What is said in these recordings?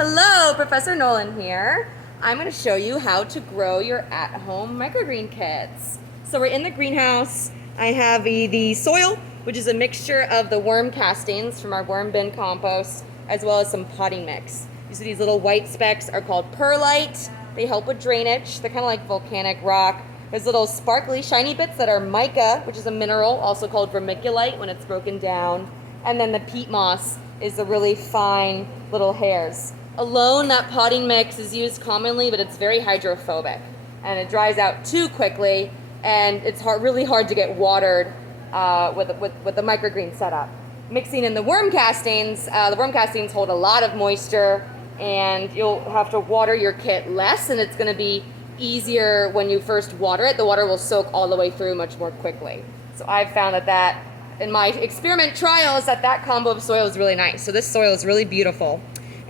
Hello, Professor Nolan here. I'm going to show you how to grow your at-home microgreen kits. So we're in the greenhouse. I have the soil, which is a mixture of the worm castings from our worm bin compost, as well as some potting mix. You see these little white specks are called perlite. They help with drainage. They're kind of like volcanic rock. There's little sparkly, shiny bits that are mica, which is a mineral, also called vermiculite when it's broken down. And then the peat moss is the really fine little hairs. Alone, that potting mix is used commonly, but it's very hydrophobic, and it dries out too quickly, and it's really hard to get watered with the microgreen setup. Mixing in the worm castings hold a lot of moisture, and you'll have to water your kit less, and it's going to be easier when you first water it. The water will soak all the way through much more quickly. So I've found that in my experiment trials that combo of soil is really nice. So this soil is really beautiful.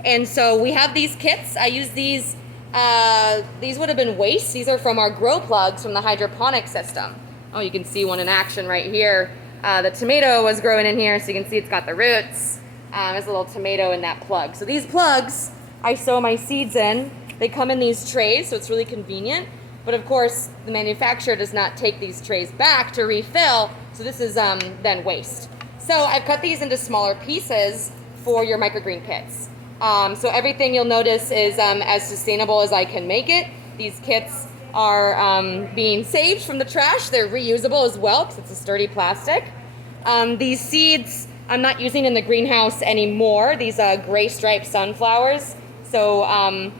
And so we have these kits. I use these would have been waste. These are from our grow plugs from the hydroponic system. Oh, you can see one in action right here. The tomato was growing in here, so you can see it's got the roots. There's a little tomato in that plug. So these plugs, I sow my seeds in. They come in these trays, so it's really convenient. But of course, the manufacturer does not take these trays back to refill, so this is then waste. So I've cut these into smaller pieces for your microgreen kits. So everything you'll notice is as sustainable as I can make it. These kits are being saved from the trash. They're reusable as well because it's a sturdy plastic. These seeds I'm not using in the greenhouse anymore. These gray striped sunflowers. So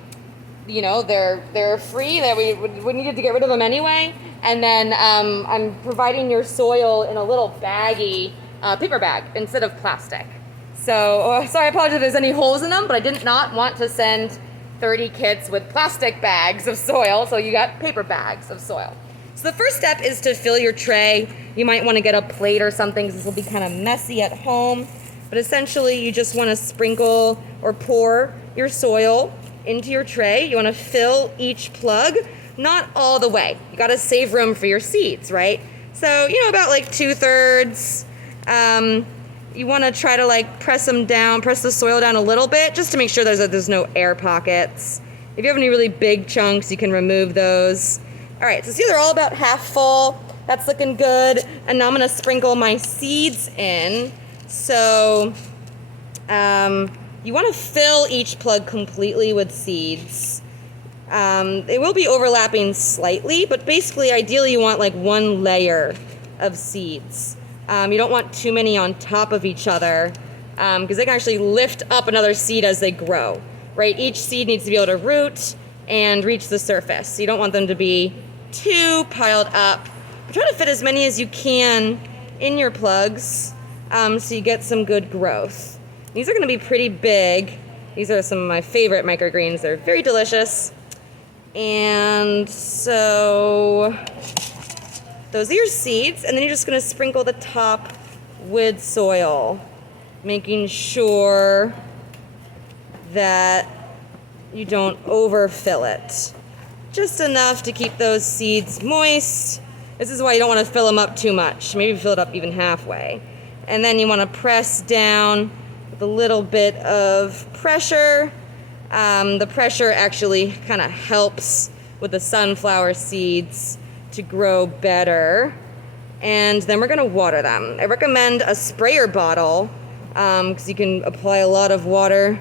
they're free. That we needed to get rid of them anyway. And then I'm providing your soil in a little baggy paper bag instead of plastic. So, sorry, I apologize if there's any holes in them, but I did not want to send 30 kits with plastic bags of soil, so you got paper bags of soil. So the first step is to fill your tray. You might want to get a plate or something because this will be kind of messy at home. But essentially, you just want to sprinkle or pour your soil into your tray. You want to fill each plug, not all the way. You got to save room for your seeds, right? So, about like 2/3. You want to try to press the soil down a little bit just to make sure there's no air pockets. If you have any really big chunks, you can remove those. All right, so see, they're all about half full. That's looking good. And now I'm going to sprinkle my seeds in. So you want to fill each plug completely with seeds. They will be overlapping slightly, but basically, ideally, you want one layer of seeds. You don't want too many on top of each other because they can actually lift up another seed as they grow, right? Each seed needs to be able to root and reach the surface. You don't want them to be too piled up. But try to fit as many as you can in your plugs so you get some good growth. These are going to be pretty big. These are some of my favorite microgreens. They're very delicious. And so those are your seeds, and then you're just going to sprinkle the top with soil, making sure that you don't overfill it. Just enough to keep those seeds moist. This is why you don't want to fill them up too much. Maybe fill it up even halfway. And then you want to press down with a little bit of pressure. The pressure actually kind of helps with the sunflower seeds to grow better. And then we're going to water them. I recommend a sprayer bottle because you can apply a lot of water.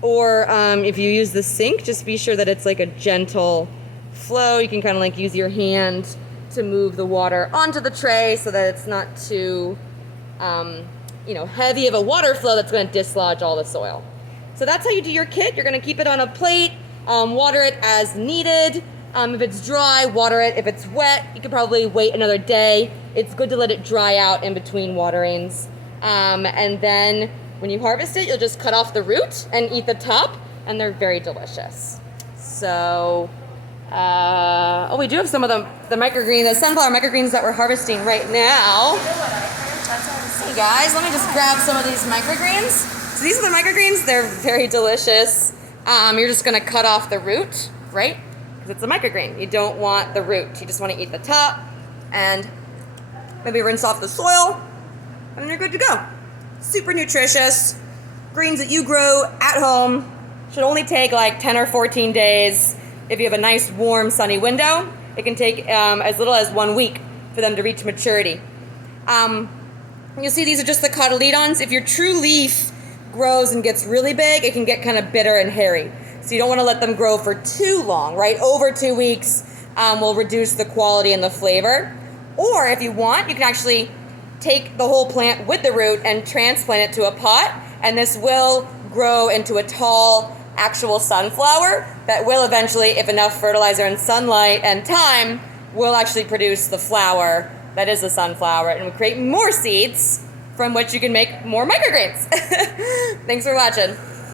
Or if you use the sink, just be sure that it's a gentle flow. You can kind of use your hand to move the water onto the tray so that it's not too heavy of a water flow that's going to dislodge all the soil. So that's how you do your kit. You're going to keep it on a plate, water it as needed. If it's dry, water it. If it's wet, you could probably wait another day. It's good to let it dry out in between waterings. And then when you harvest it, you'll just cut off the root and eat the top, and they're very delicious. So, we do have some of the microgreens, the sunflower microgreens that we're harvesting right now. Hey guys, let me just grab some of these microgreens. So these are the microgreens. They're very delicious. You're just going to cut off the root, right? Because it's a microgreen. You don't want the root. You just want to eat the top and maybe rinse off the soil, and then you're good to go. Super nutritious. Greens that you grow at home should only take like 10 or 14 days. If you have a nice, warm, sunny window, it can take as little as 1 week for them to reach maturity. You'll see these are just the cotyledons. If your true leaf grows and gets really big, it can get kind of bitter and hairy. So you don't want to let them grow for too long, right? Over 2 weeks will reduce the quality and the flavor. Or if you want, you can actually take the whole plant with the root and transplant it to a pot, and this will grow into a tall, actual sunflower that will eventually, if enough fertilizer and sunlight and time, will actually produce the flower that is the sunflower and will create more seeds from which you can make more microgreens. Thanks for watching.